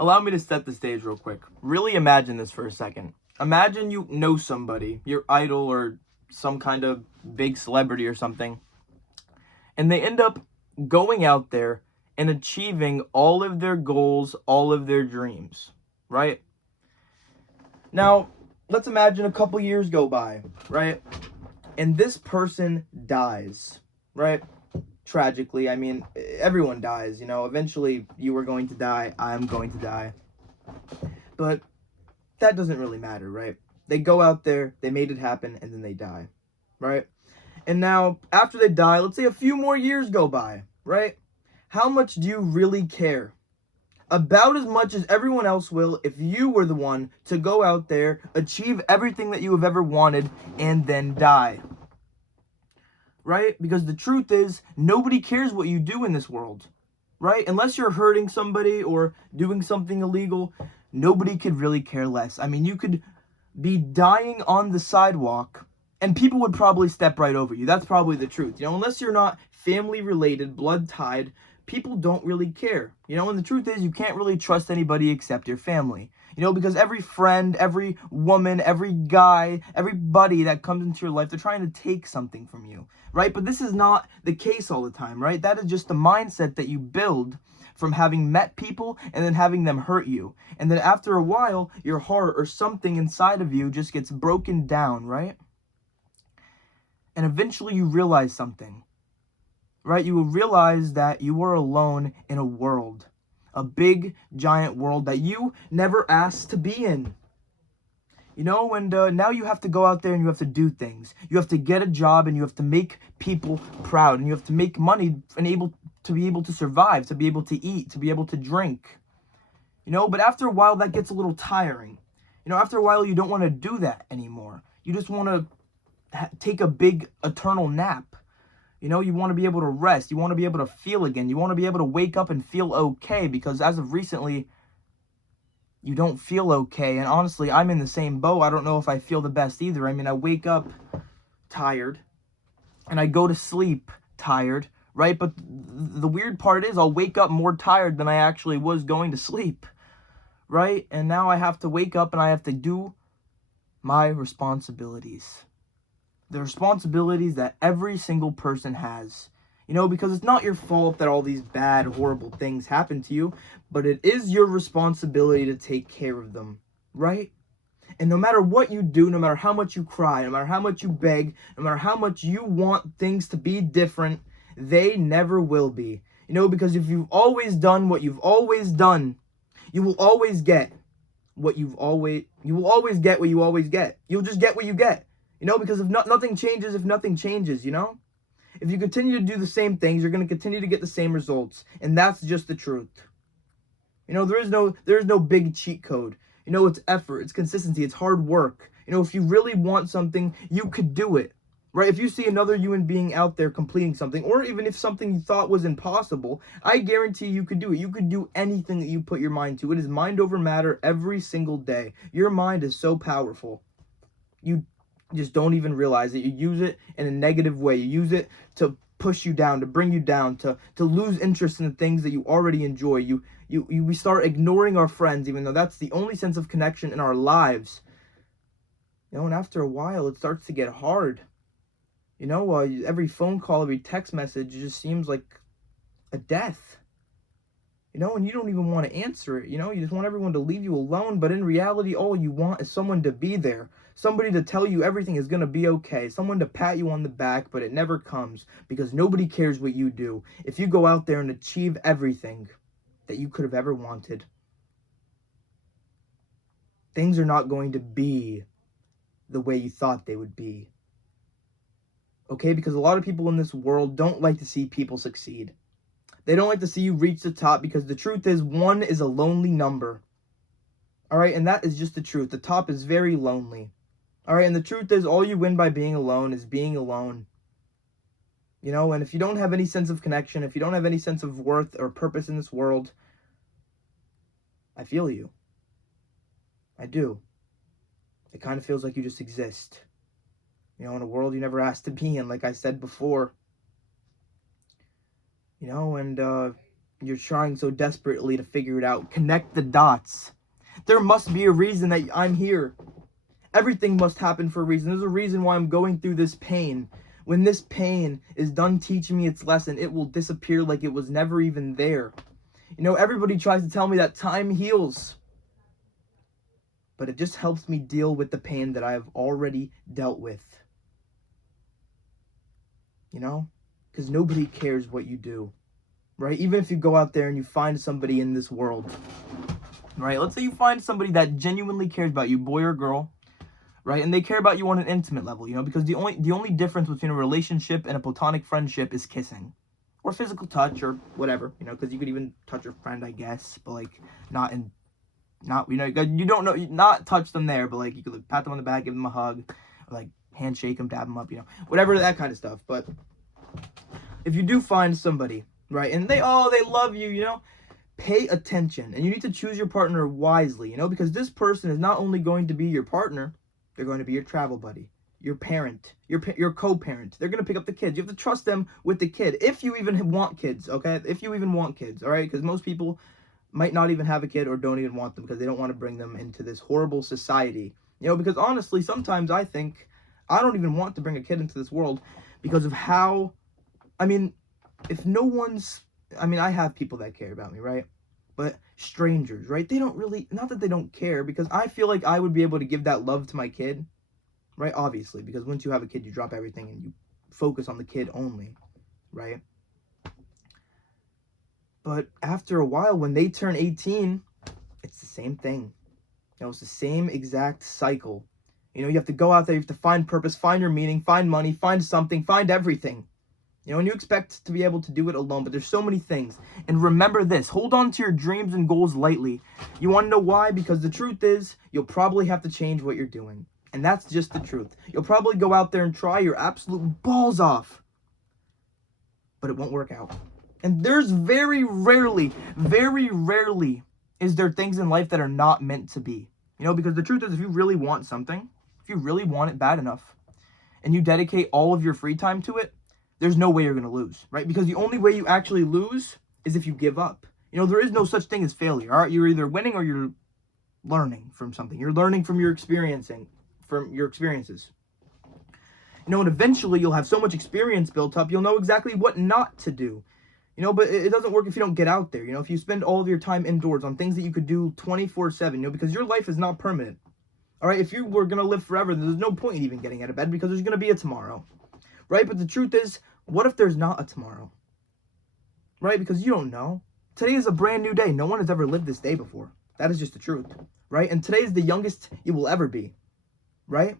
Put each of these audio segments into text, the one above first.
Allow me to set the stage real quick. Really imagine this for a second. Imagine you know somebody, your idol or some kind of big celebrity or something, and they end up going out there and achieving all of their goals, all of their dreams, right? Now, let's imagine a couple years go by, right? And this person dies, right? Tragically, I mean, everyone dies, eventually you are going to die, I'm going to die. But that doesn't really matter, right? They go out there, they made it happen, and then they die, right? And now, after they die, let's say a few more years go by, right? How much do you really care? About as much as everyone else will if you were the one to go out there, achieve everything that you have ever wanted, and then die. Right? Because the truth is, nobody cares what you do in this world. Right? Unless you're hurting somebody or doing something illegal, nobody could really care less. I mean, you could be dying on the sidewalk and people would probably step right over you. That's probably the truth. Unless you're not family related, blood tied, people don't really care. And the truth is, you can't really trust anybody except your family. Because every friend, every woman, every guy, everybody that comes into your life, they're trying to take something from you, right? But this is not the case all the time, right? That is just the mindset that you build from having met people and then having them hurt you. And then after a while, your heart or something inside of you just gets broken down, right? And eventually you realize something, right? You will realize that you are alone in a world, a big, giant world that you never asked to be in. And now you have to go out there and you have to do things. You have to get a job and you have to make people proud and you have to make money and be able to survive, to be able to eat, to be able to drink. But after a while that gets a little tiring. After a while you don't want to do that anymore. You just want to take a big eternal nap. You want to be able to rest. You want to be able to feel again. You want to be able to wake up and feel okay, because as of recently, you don't feel okay. And honestly, I'm in the same boat. I don't know if I feel the best either. I mean, I wake up tired and I go to sleep tired, right? But the weird part is I'll wake up more tired than I actually was going to sleep, right? And now I have to wake up and I have to do my responsibilities. The responsibilities that every single person has. Because it's not your fault that all these bad, horrible things happen to you, but it is your responsibility to take care of them, right? And no matter what you do, no matter how much you cry, no matter how much you beg, no matter how much you want things to be different, they never will be. Because if you've always done what you've always done, you will always get what you will always get what you always get. You'll just get what you get. Because if nothing changes, if nothing changes, If you continue to do the same things, you're going to continue to get the same results. And that's just the truth. There is no big cheat code. It's effort, it's consistency, it's hard work. If you really want something, you could do it. Right? If you see another human being out there completing something, or even if something you thought was impossible, I guarantee you could do it. You could do anything that you put your mind to. It is mind over matter every single day. Your mind is so powerful. You just don't even realize it. You use it in a negative way. You use it to push you down, to bring you down, to lose interest in the things that you already enjoy. We start ignoring our friends, even though that's the only sense of connection in our lives. And after a while, it starts to get hard. Every phone call, every text message just seems like a death. And you don't even want to answer it. You just want everyone to leave you alone. But in reality, all you want is someone to be there. Somebody to tell you everything is going to be okay. Someone to pat you on the back, but it never comes because nobody cares what you do. If you go out there and achieve everything that you could have ever wanted, things are not going to be the way you thought they would be. Okay? Because a lot of people in this world don't like to see people succeed. They don't like to see you reach the top because the truth is, one is a lonely number. All right, and that is just the truth. The top is very lonely. All right, and the truth is, all you win by being alone is being alone. And if you don't have any sense of connection, if you don't have any sense of worth or purpose in this world, I feel you. I do. It kind of feels like you just exist. In a world you never asked to be in, like I said before. And You're trying so desperately to figure it out. Connect the dots. There must be a reason that I'm here. Everything must happen for a reason. There's a reason why I'm going through this pain. When this pain is done teaching me its lesson, it will disappear like it was never even there. Everybody tries to tell me that time heals. But it just helps me deal with the pain that I have already dealt with. Because nobody cares what you do, right? Even if you go out there and you find somebody in this world, right? Let's say you find somebody that genuinely cares about you, boy or girl, right? And they care about you on an intimate level, because the only difference between a relationship and a platonic friendship is kissing. Or physical touch or whatever, because you could even touch your friend, I guess, but you don't know, not touch them there, but you could pat them on the back, give them a hug, or handshake them, dab them up, whatever, that kind of stuff. But if you do find somebody, right, and they love you, pay attention, and you need to choose your partner wisely, because this person is not only going to be your partner, they're going to be your travel buddy, your parent, your co-parent. They're going to pick up the kids. You have to trust them with the kid, if you even want kids, okay? If you even want kids, all right? Because most people might not even have a kid or don't even want them because they don't want to bring them into this horrible society. Because honestly, sometimes I think I don't even want to bring a kid into this world because of how, if no one's, I have people that care about me, right? But strangers, right? They don't really, not that they don't care, because I feel like I would be able to give that love to my kid, right? Obviously, because once you have a kid, you drop everything and you focus on the kid only, right? But after a while, when they turn 18, it's the same thing. It's the same exact cycle. You have to go out there, you have to find purpose, find your meaning, find money, find something, find everything. And you expect to be able to do it alone, but there's so many things. And remember this, hold on to your dreams and goals lightly. You want to know why? Because the truth is, you'll probably have to change what you're doing. And that's just the truth. You'll probably go out there and try your absolute balls off, but it won't work out. And there's very rarely is there things in life that are not meant to be. Because the truth is, if you really want something, if you really want it bad enough, and you dedicate all of your free time to it, there's no way you're going to lose, right? Because the only way you actually lose is if you give up. There is no such thing as failure, all right? You're either winning or you're learning from something. You're learning from your experiences. And eventually you'll have so much experience built up, you'll know exactly what not to do. But it doesn't work if you don't get out there. If you spend all of your time indoors on things that you could do 24/7, because your life is not permanent. All right, if you were going to live forever, there's no point in even getting out of bed because there's going to be a tomorrow. Right? But the truth is, what if there's not a tomorrow? Right? Because you don't know. Today is a brand new day. No one has ever lived this day before. That is just the truth. Right? And today is the youngest you will ever be. Right?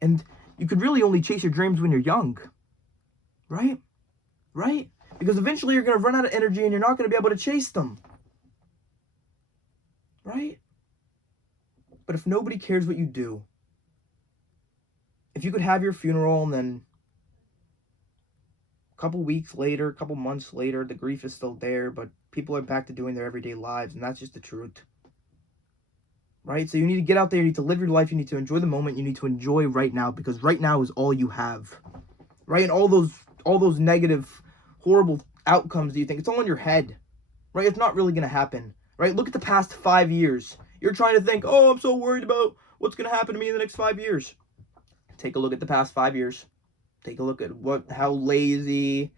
And you could really only chase your dreams when you're young. Right? Right? Because eventually you're going to run out of energy and you're not going to be able to chase them. Right? But if nobody cares what you do, if you could have your funeral and then a couple weeks later, a couple months later, the grief is still there, but people are back to doing their everyday lives, and that's just the truth. Right? So you need to get out there, you need to live your life, you need to enjoy the moment, you need to enjoy right now, because right now is all you have. Right? And all those negative, horrible outcomes that you think, it's all in your head. Right? It's not really going to happen. Right? Look at the past 5 years. You're trying to think, oh, I'm so worried about what's going to happen to me in the next 5 years. Take a look at the past 5 years. Take a look at how lazy,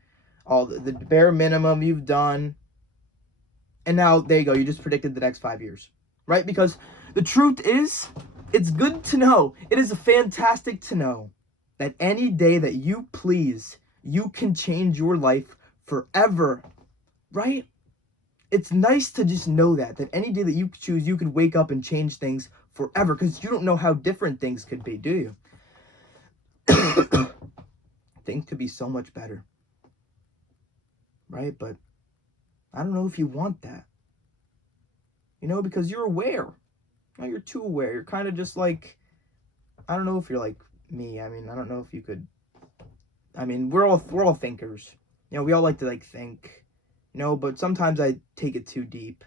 all the bare minimum you've done. And now, there you go, you just predicted the next 5 years. Right? Because the truth is, it's good to know. It is fantastic to know that any day that you please, you can change your life forever. Right? It's nice to just know that any day that you choose, you could wake up and change things forever, because you don't know how different things could be, do you? Things could be so much better. Right? But I don't know if you want that. Because you're aware. You're too aware. You're kind of just like, I don't know if you're like me. I don't know if you could. We're all thinkers. We all like to think. But sometimes I take it too deep.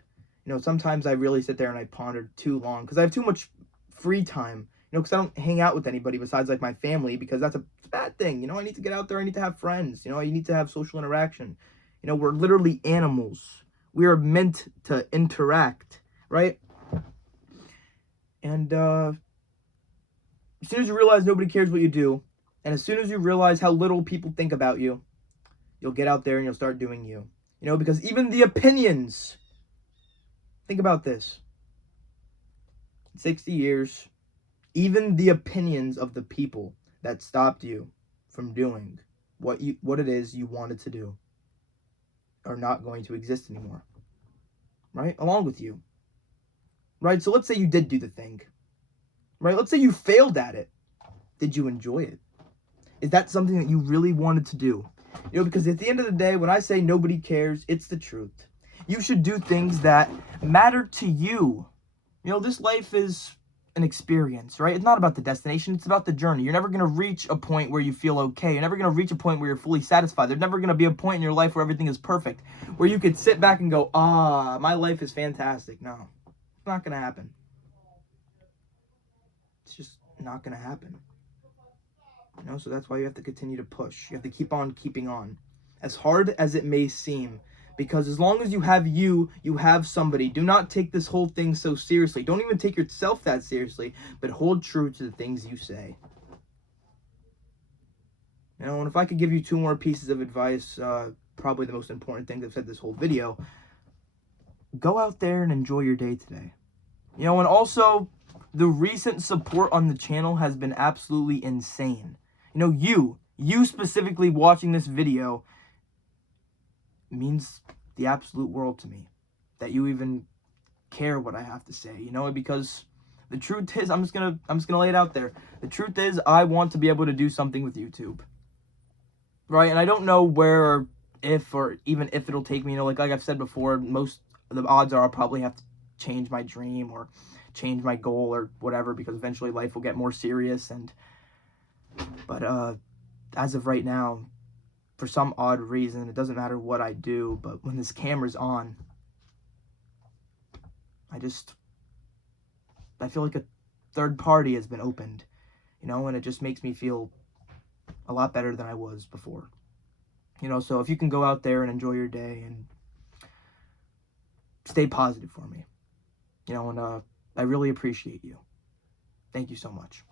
Sometimes I really sit there and I ponder too long because I have too much free time. Because I don't hang out with anybody besides my family, because it's a bad thing. I need to get out there. I need to have friends. You need to have social interaction. We're literally animals. We are meant to interact, right? And as soon as you realize nobody cares what you do, and as soon as you realize how little people think about you, you'll get out there and you'll start doing you. Because even the opinions, think about this. In 60 years, even the opinions of the people that stopped you from doing what it is you wanted to do are not going to exist anymore, right? Along with you, right? So let's say you did do the thing, right? Let's say you failed at it. Did you enjoy it? Is that something that you really wanted to do? Because at the end of the day, when I say nobody cares, it's the truth. You should do things that matter to you. This life is an experience, right? It's not about the destination, it's about the journey. You're never going to reach a point where you feel okay. You're never going to reach a point where you're fully satisfied. There's never going to be a point in your life where everything is perfect, where you could sit back and go, my life is fantastic. No, it's not going to happen. It's just not going to happen. So that's why you have to continue to push. You have to keep on keeping on. As hard as it may seem, because as long as you have somebody. Do not take this whole thing so seriously. Don't even take yourself that seriously, but hold true to the things you say. And if I could give you 2 more pieces of advice, probably the most important things I've said this whole video, go out there and enjoy your day today. And also, the recent support on the channel has been absolutely insane. You specifically watching this video means the absolute world to me, that you even care what I have to say, because the truth is, I'm just gonna lay it out there. The truth is, I want to be able to do something with YouTube, right? And I don't know where or even if it'll take me. Like I've said before, most of the odds are I'll probably have to change my dream or change my goal or whatever, because eventually life will get more serious. But as of right now, for some odd reason, it doesn't matter what I do, but when this camera's on, I feel like a third party has been opened, and it just makes me feel a lot better than I was before. So if you can go out there and enjoy your day and stay positive for me, and I really appreciate you. Thank you so much.